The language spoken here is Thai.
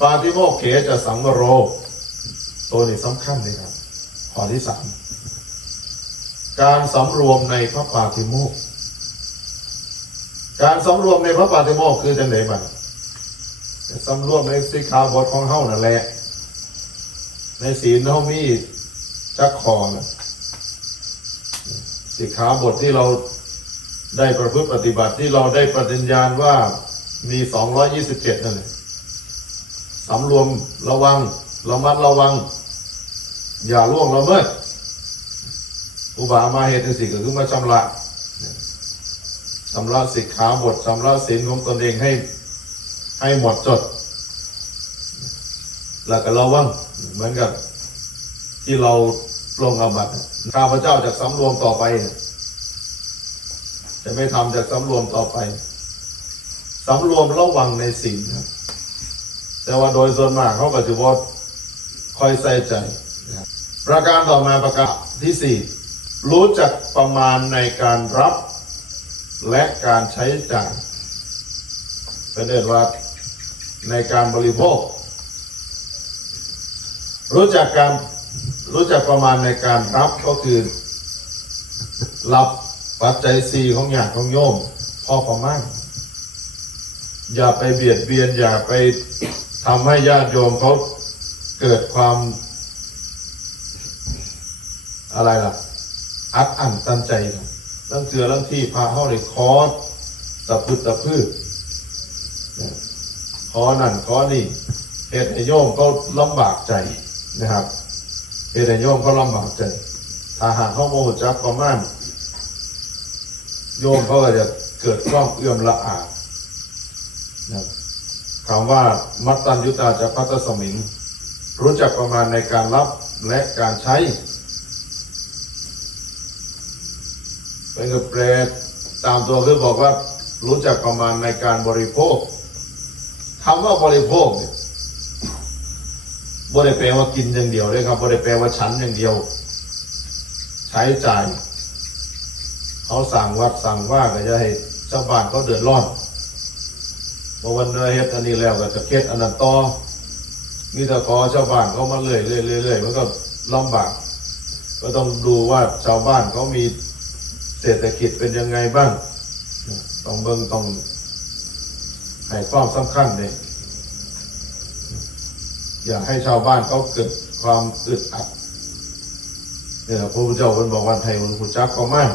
ปาติโมกเขจะสังวโร ตัวนี้สำคัญเลยครับข้อที่สามการสำรวมในพระปาติโมก การสำรวมในพระปาติโมกคือจังไหนบ้างสำรวมในสิขาบทของเฮานั่นแหละ ในศีลเฮามีจักคอนะสิขาบทที่เราได้ประพฤติปฏิบัติที่เราได้ปฏิญญาณว่ามี 227 นั่นแหละ สำรวมระวังระมัดระวัง อย่าล่วงละเมิดอุบามาเหตุสิก็คือมาชำระชำระสิกขาบทชำระศีลของตนเองให้ให้หมดจด แล้วก็ระวังเหมือนกับที่เราลงอาบัติข้าพเจ้าจะสำรวมต่อไป จะไม่ทำจะสำรวมต่อไปสำรวมระวังในสิ่งนะ แต่ว่าโดยส่วนมากเขาก็ถือว่าคอยใส่ใจ ประการต่อมาประการที่สี่รู้จักประมาณในการรับและการใช้จ่ายเป็นเรื่องว่าในการบริโภค รู้จักการรู้จักประมาณในการรับก็คือ รับปัจจัยสี่ของญาติของโยมพ่อประมาณอย่าไปเบียดเบียนอย่าไป ทำให้ญาติโยมเขาเกิดความ อะไรล่ะ อัดอั้นตันใจนะเรื่องเกลือเรื่องที่พาเข้าในคอสตะพืดตะพืชนะขอนั่นขอนี่เหตุให้โยมเขาลำบากใจนะครับเหตุให้โยมเขาลำบากใจถ้าหากเขาโมโหจักประมาณโยมเขาก็จะเกิดความเอื้อมละอานะครับ คำว่ามัตตัญยุตาจะพัตสมิง รู้จักประมาณในการรับและการใช้เป็นกับแปลตามตัวคือบอกว่ารู้จักประมาณในการบริโภคคำว่าบริโภคเนี่ยบ่ได้แปลว่ากินอย่างเดียวเลยครับบ่ได้แปลว่าฉันอย่างเดียว ใช้จ่ายเขาสั่งวัดสั่งว่าก็จะให้เจ้าบ้านเขาเดือดร้อน พราะวันเนื้อเฮ็ดอันนี้แล้วก็จะเคล็ดอันนั้นต่อมีแต่ขอชาวบ้านเขามาเรื่อยเรื่อยเรื่อยมันก็ลำบาก ก็ต้องดูว่าชาวบ้านเขามีเศรษฐกิจเป็นยังไงบ้าง ต้องเบิ่งต้องให้ความสำคัญเนี่ยอย่าให้ชาวบ้านเขาเกิดความอึดอัดเนี่ยพระพุทธเจ้าคนบอกว่าไทยมันคุณจักก็มาก